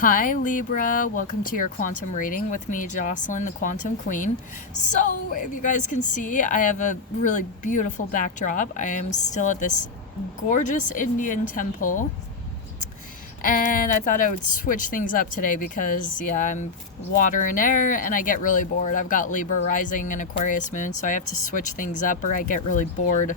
Hi Libra, welcome to your quantum reading with me, Jocelyn, the Quantum Queen. So, if you guys can see, I have a really beautiful backdrop. I am still at this gorgeous Indian temple. And I thought I would switch things up today because, yeah, I'm water and air and I get really bored. I've got Libra rising and Aquarius moon, so I have to switch things up or I get really bored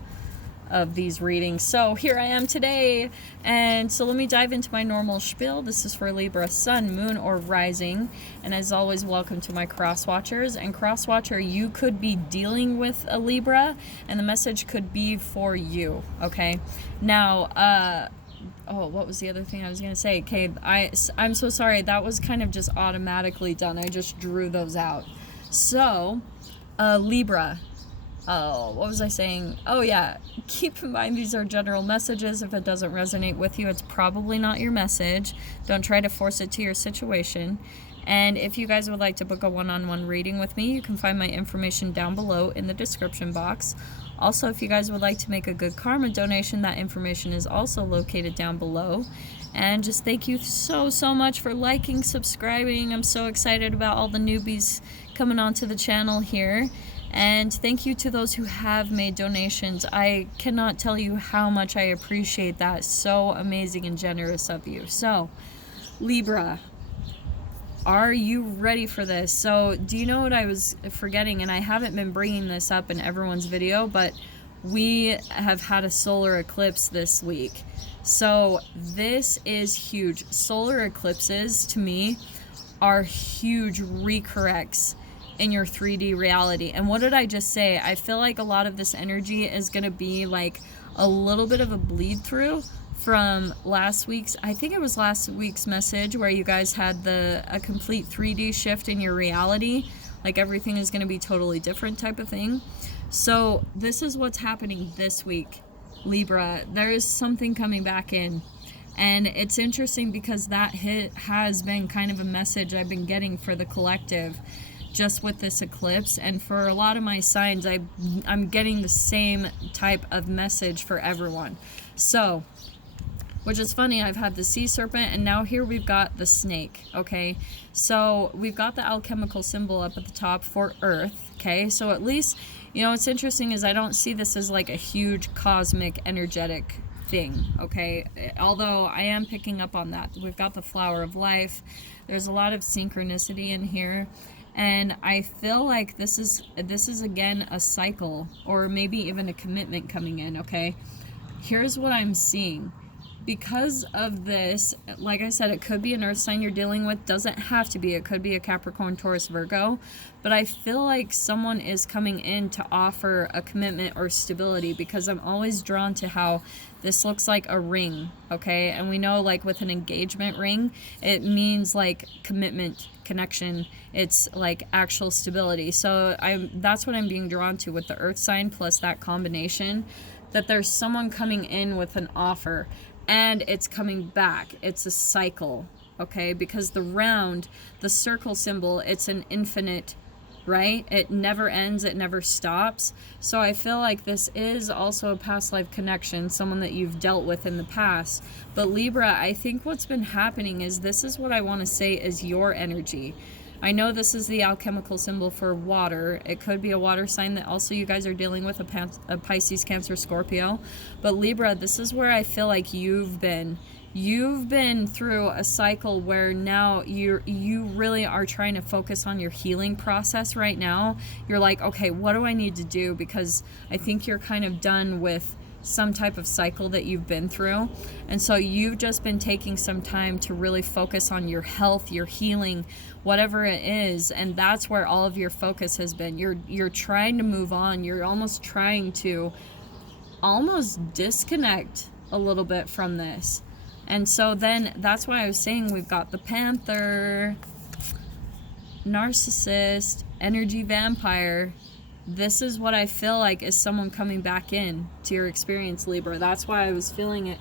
of these readings. So here I am today, and so let me dive into my normal spiel. This is for Libra sun, moon, or rising, and as always, welcome to my cross watchers. And cross watcher, you could be dealing with a Libra and the message could be for you. Okay, now oh, what was the other thing I was gonna say? Okay, I'm so sorry, that was kind of just automatically done. I just drew those out. So Libra, oh, what was I saying? Oh yeah, keep in mind these are general messages. If it doesn't resonate with you, it's probably not your message. Don't try to force it to your situation. And if you guys would like to book a one-on-one reading with me, you can find my information down below in the description box. Also, if you guys would like to make a good karma donation, that information is also located down below. And just thank you so much for liking, subscribing. I'm so excited about all the newbies coming onto the channel here. And thank you to those who have made donations. I cannot tell you how much I appreciate that. So amazing and generous of you. So, Libra, are you ready for this? So, do you know what I was forgetting? And I haven't been bringing this up in everyone's video, but we have had a solar eclipse this week. So, this is huge. Solar eclipses, to me, are huge recorrects in your 3D reality. And what did I just say? I feel like a lot of this energy is going to be like a little bit of a bleed through from last week's, I think it was last week's message where you guys had a complete 3D shift in your reality, like everything is going to be totally different type of thing. So this is what's happening this week, Libra. There is something coming back in. And it's interesting because that has been kind of a message I've been getting for the collective just with this eclipse, and for a lot of my signs I'm getting the same type of message for everyone. So, which is funny, I've had the sea serpent and now here we've got the snake. Okay, so we've got the alchemical symbol up at the top for earth. Okay, so at least, you know, what's interesting is I don't see this as like a huge cosmic energetic thing. Okay, although I am picking up on that. We've got the flower of life. There's a lot of synchronicity in here. And I feel like this is again a cycle, or maybe even a commitment coming in. Okay, here's what I'm seeing. Because of this, like I said, it could be an earth sign you're dealing with. Doesn't have to be. It could be a Capricorn, Taurus, Virgo. But I feel like someone is coming in to offer a commitment or stability, because I'm always drawn to how this looks like a ring, okay? And we know, like, with an engagement ring, it means like commitment, connection. It's like actual stability. So that's what I'm being drawn to with the earth sign plus that combination, that there's someone coming in with an offer. And it's coming back. It's a cycle, okay? Because the round, the circle symbol, it's an infinite, right? It never ends, it never stops. So I feel like this is also a past life connection, someone that you've dealt with in the past. But Libra, I think what's been happening is, this is what I want to say is your energy. I know this is the alchemical symbol for water. It could be a water sign that also you guys are dealing with, a Pisces, Cancer, Scorpio. But Libra, this is where I feel like you've been through a cycle where now you really are trying to focus on your healing process right now. You're like, okay, what do I need to do? Because I think you're kind of done with some type of cycle that you've been through. And so you've just been taking some time to really focus on your health, your healing, whatever it is. And that's where all of your focus has been. You're trying to move on. You're almost trying to disconnect a little bit from this. And so then that's why I was saying we've got the Panther, narcissist, energy vampire. This is what I feel like is someone coming back in to your experience, Libra. That's why I was feeling it.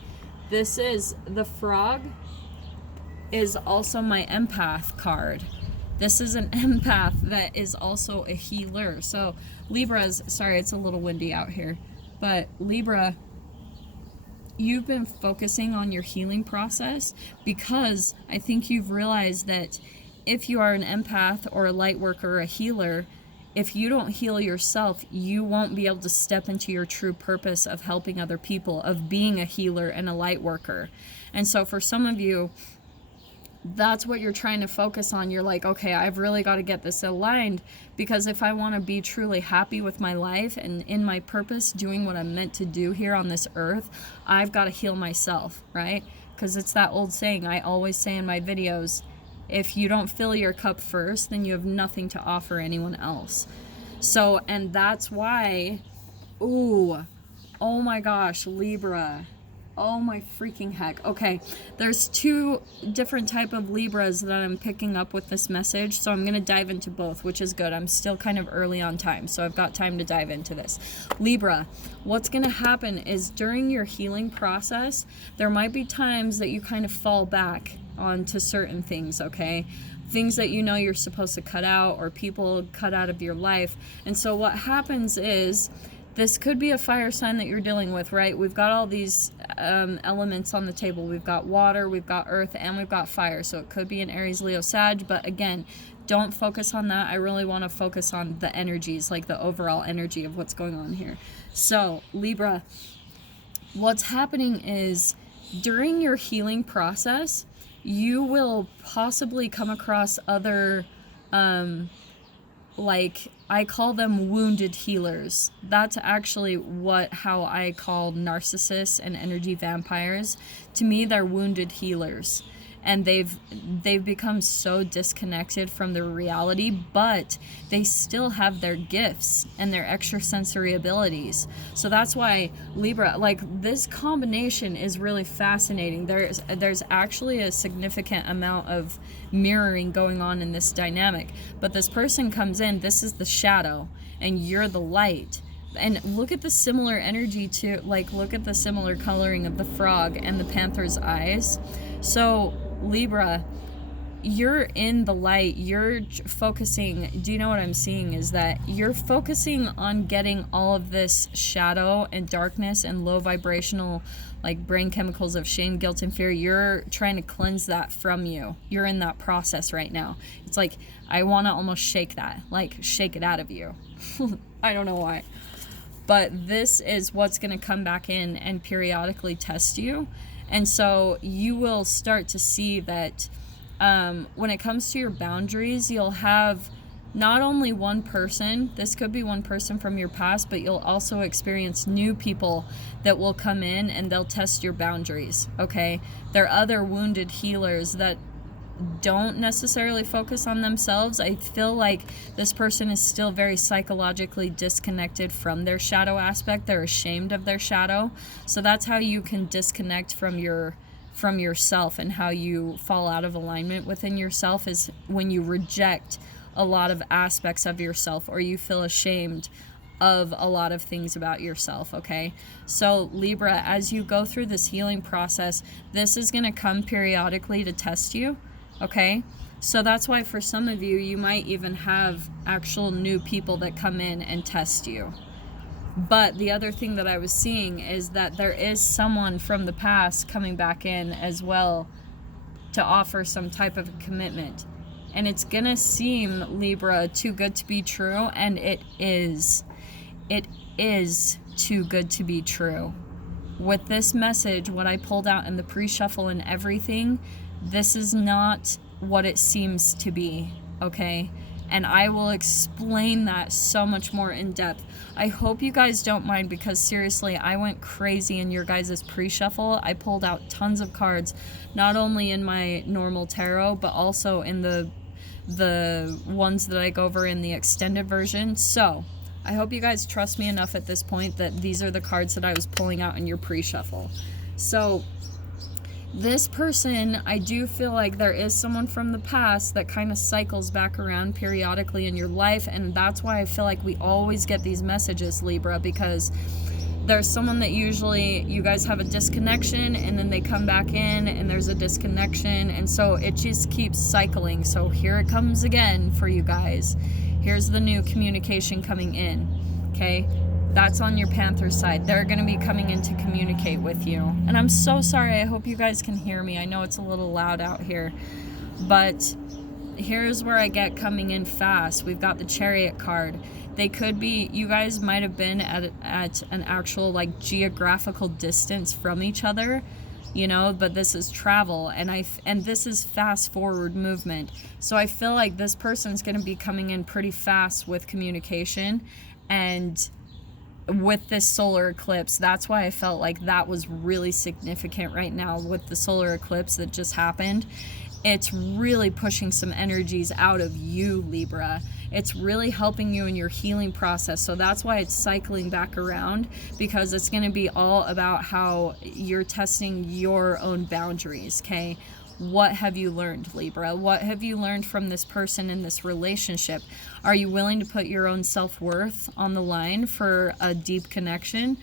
This is the frog, is also my empath card. This is an empath that is also a healer. So Libra's, sorry, it's a little windy out here, but Libra, you've been focusing on your healing process because I think you've realized that if you are an empath or a light worker or a healer, if you don't heal yourself, you won't be able to step into your true purpose of helping other people, of being a healer and a light worker. And so for some of you, that's what you're trying to focus on. You're like, okay, I've really got to get this aligned, because if I want to be truly happy with my life and in my purpose, doing what I'm meant to do here on this earth, I've got to heal myself, right? Because it's that old saying I always say in my videos, if you don't fill your cup first, then you have nothing to offer anyone else. So, and that's why, ooh, oh my gosh, Libra. Oh my freaking heck. Okay, there's 2 different type of Libras that I'm picking up with this message, so I'm going to dive into both, which is good. I'm still kind of early on time, so I've got time to dive into this. Libra, what's going to happen is during your healing process, there might be times that you kind of fall back onto certain things, okay? Things that you know you're supposed to cut out, or people cut out of your life. And so what happens is, this could be a fire sign that you're dealing with, right? We've got all these elements on the table. We've got water, we've got earth, and we've got fire. So it could be an Aries, Leo, Sag, but again, don't focus on that. I really want to focus on the energies, like the overall energy of what's going on here. So Libra, what's happening is during your healing process, you will possibly come across other, like, I call them wounded healers. That's actually how I call narcissists and energy vampires. To me, they're wounded healers. And they've become so disconnected from their reality, but they still have their gifts and their extrasensory abilities. So that's why Libra, like, this combination is really fascinating. There's actually a significant amount of mirroring going on in this dynamic. But this person comes in, this is the shadow, and you're the light. And look at the similar energy to, like, look at the similar coloring of the frog and the panther's eyes. So Libra, you're in the light, you're focusing, do you know what I'm seeing is that you're focusing on getting all of this shadow and darkness and low vibrational, like, brain chemicals of shame, guilt, and fear. You're trying to cleanse that from you. You're in that process right now. It's like, I want to almost shake that, like, shake it out of you. I don't know why. But this is what's going to come back in and periodically test you. And so you will start to see that when it comes to your boundaries, you'll have not only one person, this could be one person from your past, but you'll also experience new people that will come in and they'll test your boundaries, okay? There are other wounded healers that don't necessarily focus on themselves. I feel like this person is still very psychologically disconnected from their shadow aspect. They're ashamed of their shadow. So that's how you can disconnect from yourself, and how you fall out of alignment within yourself is when you reject a lot of aspects of yourself, or you feel ashamed of a lot of things about yourself, okay? So Libra, as you go through this healing process, this is going to come periodically to test you. Okay, so that's why for some of you, you might even have actual new people that come in and test you. But the other thing that I was seeing is that there is someone from the past coming back in as well to offer some type of commitment. And it's going to seem, Libra, too good to be true, and it is. It is too good to be true. With this message, what I pulled out in the pre-shuffle and everything, this is not what it seems to be, okay? And I will explain that so much more in depth. I hope you guys don't mind, because seriously, I went crazy in your guys' pre-shuffle. I pulled out tons of cards, not only in my normal tarot, but also in the ones that I go over in the extended version. So I hope you guys trust me enough at this point that these are the cards that I was pulling out in your pre-shuffle. So this person, I do feel like there is someone from the past that kind of cycles back around periodically in your life, and that's why I feel like we always get these messages, Libra, because there's someone that usually you guys have a disconnection, and then they come back in and there's a disconnection, and so it just keeps cycling. So here it comes again for you guys. Here's the new communication coming in, okay? That's on your Panther side. They're going to be coming in to communicate with you. And I'm so sorry. I hope you guys can hear me. I know it's a little loud out here. But here's where I get coming in fast. We've got the Chariot card. They could be, you guys might have been at an actual like geographical distance from each other, you know, but this is travel, and this is fast forward movement. So I feel like this person's going to be coming in pretty fast with communication, and with this solar eclipse, that's why I felt like that was really significant right now with the solar eclipse that just happened. It's really pushing some energies out of you, Libra. It's really helping you in your healing process. So that's why it's cycling back around, because it's going to be all about how you're testing your own boundaries, okay? What have you learned, Libra? What have you learned from this person in this relationship? Are you willing to put your own self-worth on the line for a deep connection?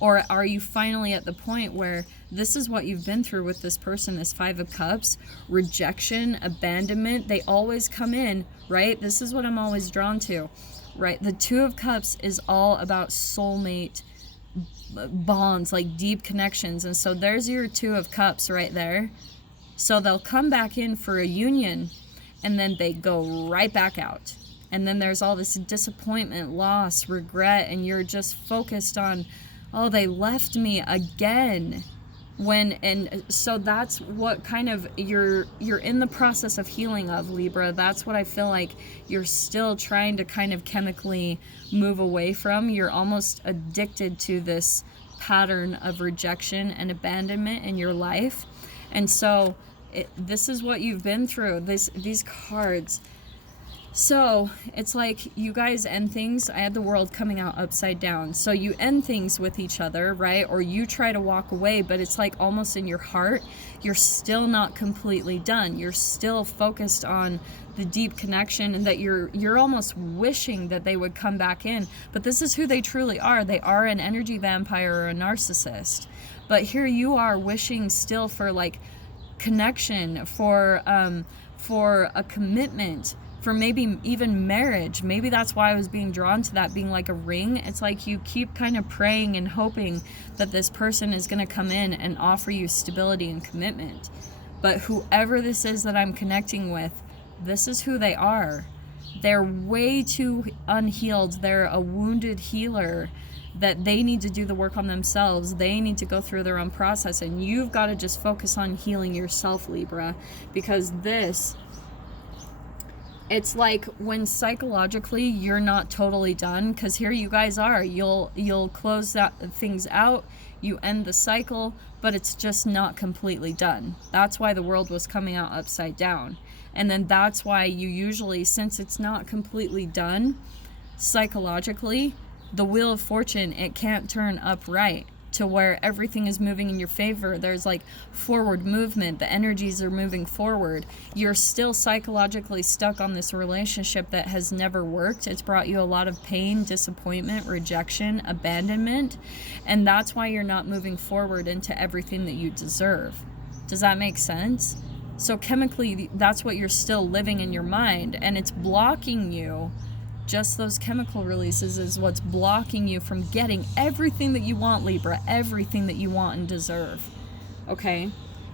Or are you finally at the point where this is what you've been through with this person, this Five of Cups, rejection, abandonment, they always come in, right? This is what I'm always drawn to, right? The Two of Cups is all about soulmate bonds, like deep connections. And so there's your Two of Cups right there. So they'll come back in for a union, and then they go right back out. And then there's all this disappointment, loss, regret, and you're just focused on, oh, they left me again. And so that's what kind of you're in the process of healing of, Libra. That's what I feel like you're still trying to kind of chemically move away from. You're almost addicted to this pattern of rejection and abandonment in your life. And so this is what you've been through, these cards. So it's like you guys end things. I had the world coming out upside down. So you end things with each other, right? Or you try to walk away, but it's like almost in your heart, you're still not completely done. You're still focused on the deep connection, and that you're almost wishing that they would come back in. But this is who they truly are. They are an energy vampire or a narcissist. But here you are wishing still for like connection, for a commitment, for maybe even marriage. Maybe that's why I was being drawn to that being like a ring. It's like you keep kind of praying and hoping that this person is going to come in and offer you stability and commitment. But whoever this is that I'm connecting with, this is who they are. They're way too unhealed. They're a wounded healer that they need to do the work on themselves. They need to go through their own process, and you've got to just focus on healing yourself, Libra, because it's like when psychologically you're not totally done, because here you guys are, you'll close things out, you end the cycle, but it's just not completely done. That's why the world was coming out upside down. And then that's why you usually, since it's not completely done psychologically, the Wheel of Fortune, it can't turn upright to where everything is moving in your favor. There's like forward movement. The energies are moving forward. You're still psychologically stuck on this relationship that has never worked. It's brought you a lot of pain, disappointment, rejection, abandonment. And that's why you're not moving forward into everything that you deserve. Does that make sense? So chemically, that's what you're still living in your mind, and it's blocking you. Just those chemical releases is what's blocking you from getting everything that you want, Libra, everything that you want and deserve. Okay?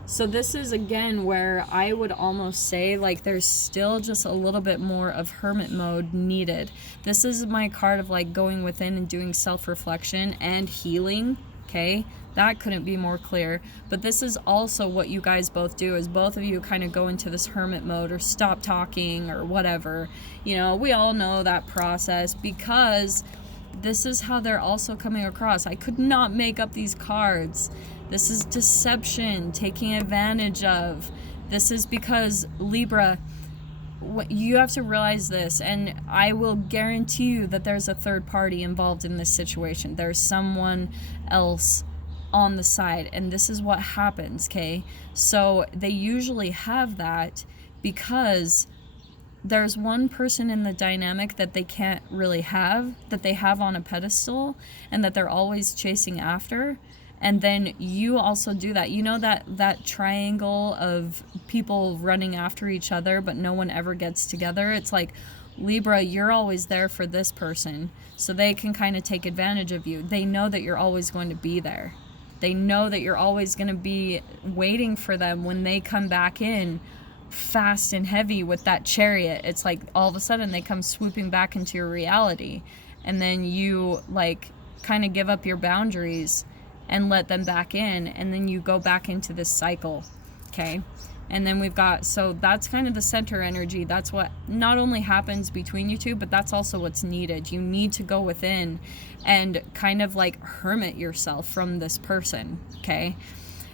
So this is, again, where I would almost say, like, there's still just a little bit more of hermit mode needed. This is my card of, like, going within and doing self-reflection and healing, okay? That couldn't be more clear. But this is also what you guys both do, is both of you kind of go into this hermit mode or stop talking or whatever. You know, we all know that process, because this is how they're also coming across. I could not make up these cards. This is deception, taking advantage of. This is because, Libra, you have to realize this, and I will guarantee you that there's a third party involved in this situation. There's someone else on the side, and this is what happens, okay? So they usually have that because there's one person in the dynamic that they can't really have, that they have on a pedestal, and that they're always chasing after. And then you also do that. You know that triangle of people running after each other, but no one ever gets together? It's like Libra, you're always there for this person, so they can kind of take advantage of you. They know that you're always going to be there. They know that you're always going to be waiting for them when they come back in fast and heavy with that chariot. It's like all of a sudden they come swooping back into your reality, and then you like kind of give up your boundaries and let them back in, and then you go back into this cycle. Okay. And then we've got, so that's kind of the center energy. That's what not only happens between you two, but that's also what's needed. You need to go within and kind of like hermit yourself from this person. Okay.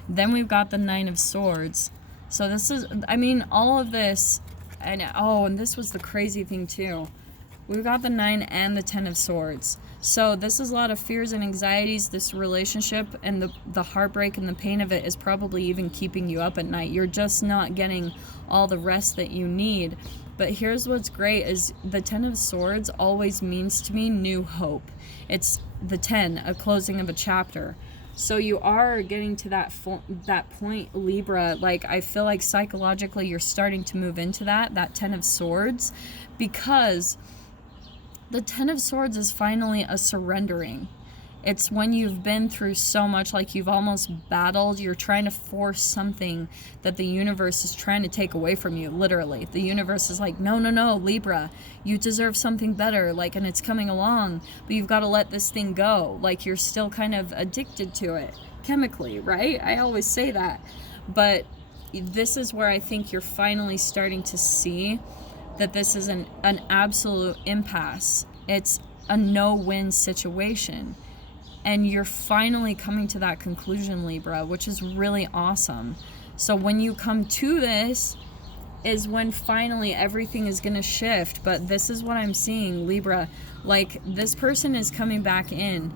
Then we've got the Nine of Swords. So this is, I mean, all of this, and oh, and this was the crazy thing too. We've got the 9 and the 10 of Swords. So this is a lot of fears and anxieties. This relationship and the heartbreak and the pain of it is probably even keeping you up at night. You're just not getting all the rest that you need. But here's what's great is the 10 of Swords always means to me new hope. It's the 10, a closing of a chapter. So you are getting to that point, Libra. Like, I feel like psychologically you're starting to move into that 10 of Swords, because the 10 of Swords is finally a surrendering. It's when you've been through so much, like you've almost battled, you're trying to force something that the universe is trying to take away from you, literally. The universe is like, no, Libra, you deserve something better, like, and it's coming along, but you've got to let this thing go. Like, you're still kind of addicted to it, chemically, right? I always say that. But this is where I think you're finally starting to see that this is an absolute impasse. It's a no-win situation. And you're finally coming to that conclusion, Libra, which is really awesome. So when you come to this is when finally everything is going to shift. But this is what I'm seeing, Libra. Like, this person is coming back in.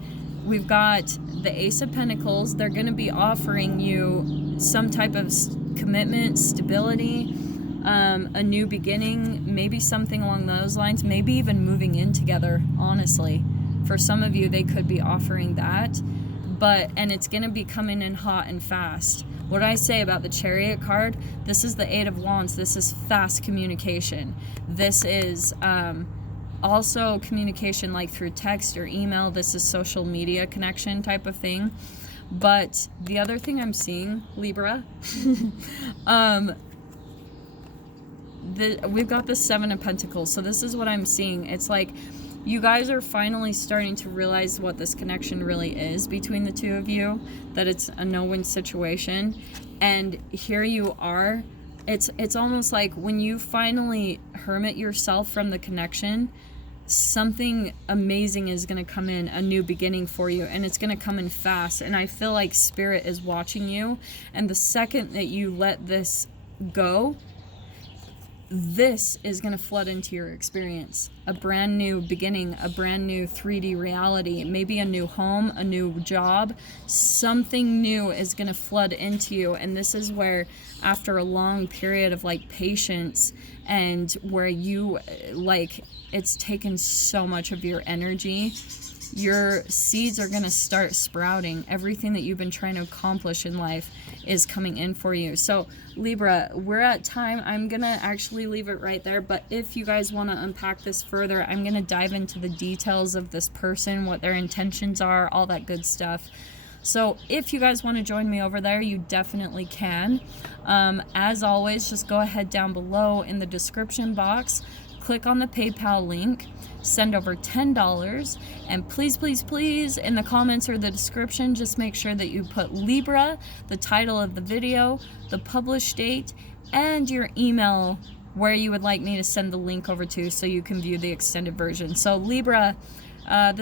We've got the Ace of Pentacles. They're going to be offering you some type of commitment, stability, a new beginning, maybe something along those lines, maybe even moving in together, honestly. For some of you, they could be offering that, and it's going to be coming in hot and fast. What I say about the Chariot card, this is the Eight of Wands. This is fast communication. This is also communication like through text or email. This is social media connection type of thing. But the other thing I'm seeing, Libra, we've got the Seven of Pentacles. So this is what I'm seeing. It's like you guys are finally starting to realize what this connection really is between the two of you, that it's a no-win situation. And here you are. It's almost like when you finally hermit yourself from the connection, something amazing is going to come in, a new beginning for you, and it's going to come in fast. And I feel like Spirit is watching you, and the second that you let this go, this is going to flood into your experience. A brand new beginning, a brand new 3D reality, maybe a new home, a new job. Something new is going to flood into you. And this is where, after a long period of like patience, and where you like, it's taken so much of your energy, your seeds are going to start sprouting. Everything that you've been trying to accomplish in life is coming in for you. So Libra, we're at time. I'm going to actually leave it right there. But if you guys want to unpack this further, I'm going to dive into the details of this person, what their intentions are, all that good stuff. So if you guys want to join me over there, you definitely can. As always, just go ahead down below in the description box, click on the PayPal link, send over $10, and please, please, please, in the comments or the description, just make sure that you put Libra, the title of the video, the published date, and your email where you would like me to send the link over to, so you can view the extended version. So Libra, if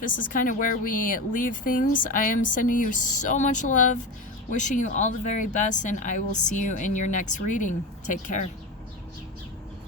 this is kind of where we leave things, I am sending you so much love, wishing you all the very best, and I will see you in your next reading. Take care.